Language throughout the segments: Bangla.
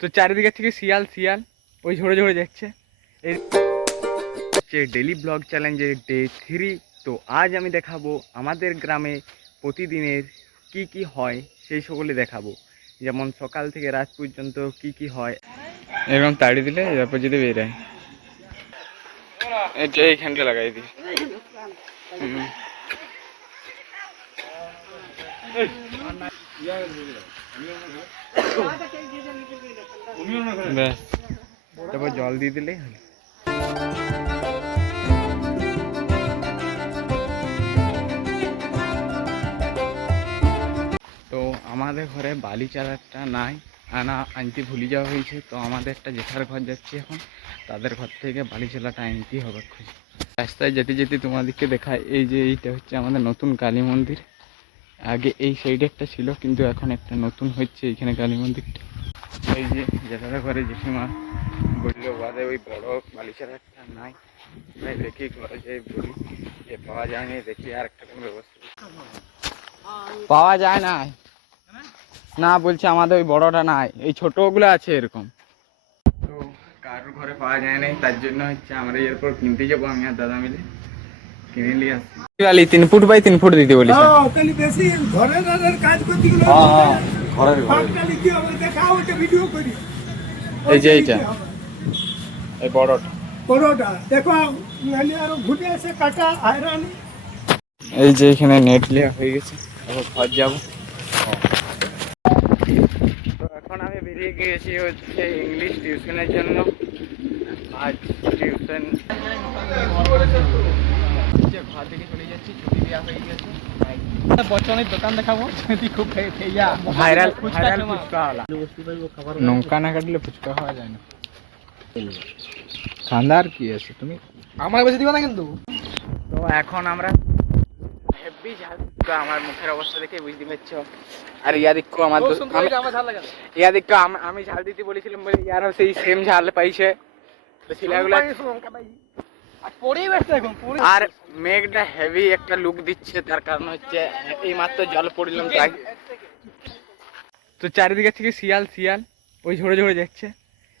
তো চারিদিকে থেকে শিয়াল শিয়াল ওই ঝরে ঝরে যাচ্ছে। এই হচ্ছে ডেলি ব্লগ চ্যালেঞ্জের ডে 3। তো আজ আমি দেখাবো আমাদের গ্রামে প্রতিদিনের কি কি হয় সেই সকলে দেখাবো, যেমন সকাল থেকে রাত পর্যন্ত কি কি হয়। এরকম তাড়ি দিলে তারপর যদি বেরায় এটা এইখানটা লাগাই দিই। ব্যাস, তারপর জল দিয়ে দিলেই হলো। তো আমাদের ঘরে বালি চালাটা নাই, আনতে ভুলে যাওয়া হয়েছে। তো আমাদের একটা জেঠার ঘর যাচ্ছি এখন, তাদের ঘর থেকে বালি চালাটা আনতেই হবে খুঁজে। রাস্তায় যেতে যেতে তোমাদেরকে দেখায়, এই যে এইটা হচ্ছে আমাদের নতুন কালী মন্দির। আগে এই সাইডে একটা ছিল, কিন্তু এখন একটা নতুন হচ্ছে এইখানে কালী মন্দিরটা। এই যে জেঠারা ঘরে জেঠিমা বললো বাদে ওই বড় বালি চালাটা নাই, তাই দেখি ঘরে যাই বলি যে পাওয়া যায়নি, দেখি আর একটা কোনো ব্যবস্থা পাওয়া যায় না। না বলছে আমাদের ওই বড়টা নাই, এই ছোটগুলো আছে এরকম। তো কারোর ঘরে পাওয়া যায় নাই, তার জন্য হচ্ছে আমরা এরপর কিনতে যাবো, আমি আর দাদা মিলে কিনে নিয়ে আসছি। 3 ফুট বাই 3 ফুট দিতে বলি। এই যে এইটা এই বড়টা দেখো, এই যে এখানে নেট লিয়া হয়ে গেছে, ঘর যাবো। তো এখন আমি বেরিয়ে গিয়েছি হচ্ছে ইংলিশ টিউশনের জন্য। আজ টিউশন ঘর থেকে চলে যাচ্ছি, ছুটি দেওয়া হয়ে গেছে। বচনের দোকান দেখাবো, খুব ভাইরাল ফুচকাওয়ালা। নৌকা না কাটলে ফুচকা খাওয়া যায় না। খান্দার কি আছে, তুমি আমার বেশি দিবা না কিন্তু। তো এখন আমরা হেভি ঝাল, আমার মুখের অবস্থা দেখে বুঝতে পারছো। আর ইয়া দেখো আমার ইয়া দেখো, আমি ঝাল দিতে বলেছিলাম বলে ইয়ারও সেই সেম ঝাল পাইছে। তো ছেলেগুলো আর মেঘটা হেভি একটা লুক দিচ্ছে, তার কারণ হচ্ছে এই মাত্র জল পড়লাম তাই। তো চারিদিকে থেকে শিয়াল শিয়াল ওই ঝরে ঝরে যাচ্ছে,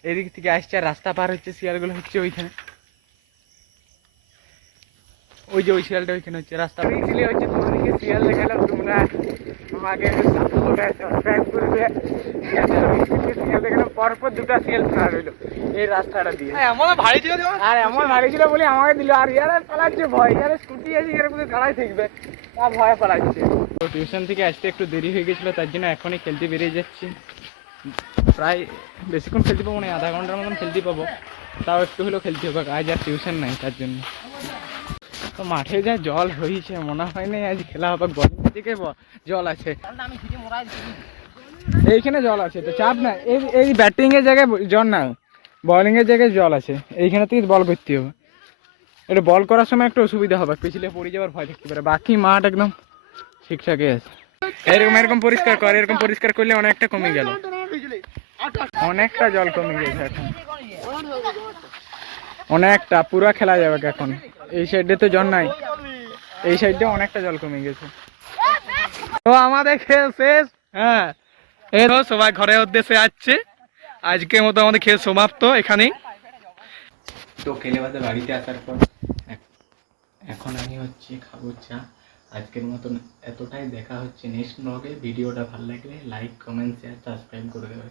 এদিক থেকে আসছে, রাস্তা পার হচ্ছে, শিয়ালগুলো হচ্ছে ওইখানে। ওই যে ওই শিয়ালটা ওইখানে হচ্ছে রাস্তা দিলে হচ্ছে। তোমাদেরকে শিয়াল দেখালাম, তোমরা আমাকে সাবস্ক্রাইব করবে। শিয়াল দেখালাম, পরপর 2টা শিয়াল পার হইলো এই রাস্তাটা দিয়ে। আর এমন ভারী ছিল বলে আমাকে দিল। আর ইয়ারা পালাচ্ছে ভয়, ইয়ারা স্কুটি আছে, ইয়ার মধ্যে দাঁড়াই থাকবে, তা ভয় পালাচ্ছে। তো টিউশন থেকে আসতে একটু দেরি হয়ে গেছিলো, তার জন্য এখনই খেলতে বেরিয়ে যাচ্ছি। প্রায় বেশিক্ষণ খেলতে পাবো না, আধা ঘন্টার মতন খেলতে পাবো, তাও একটু হলেও খেলতে হবে, আজ আর টিউশন নাই তার জন্য। তো মাঠে যা জল হয়েছে, মনে হয় না আজ খেলা হবে। বলিং দিকে জল আছে, এইখানে জল আছে, তো চাপ নাই। এই ব্যাটিং এর জায়গায় জল নাই, বোলিং এর জায়গায় জল আছে। এইখানে থেকে বল করতে হবে, এটা বল করার সময় একটু অসুবিধা হবে, পিছলে পড়ে যাওয়ার ভয় থাকতে পারে। বাকি মাঠ একদম ঠিকঠাকই আছে। এরকম এরকম পরিষ্কার কর, এরকম পরিষ্কার করলে অনেকটা কমে গেল, অনেকটা জল কমে গেছে এখন, অনেকটা পুরা খেলা যাবে এখন। এই সাইডে তো জল নাই, এই সাইডে অনেকটা জল কমে গেছে। তো আমাদের খেল শেষ। হ্যাঁ, এই তো সবাই ঘরের উদ্দেশ্যে আসছে, আজকের মতো আমাদের খেল সমাপ্ত এখানেই। তো খেলে বাদে বাড়িতে আসার পর এখন আমি হচ্ছে খাবো চা। আজকের মতন এতটাই, দেখা হচ্ছে নেক্সট ব্লগে। ভিডিওটা ভালো লাগলে লাইক কমেন্ট শেয়ার সাবস্ক্রাইব করে দেবে।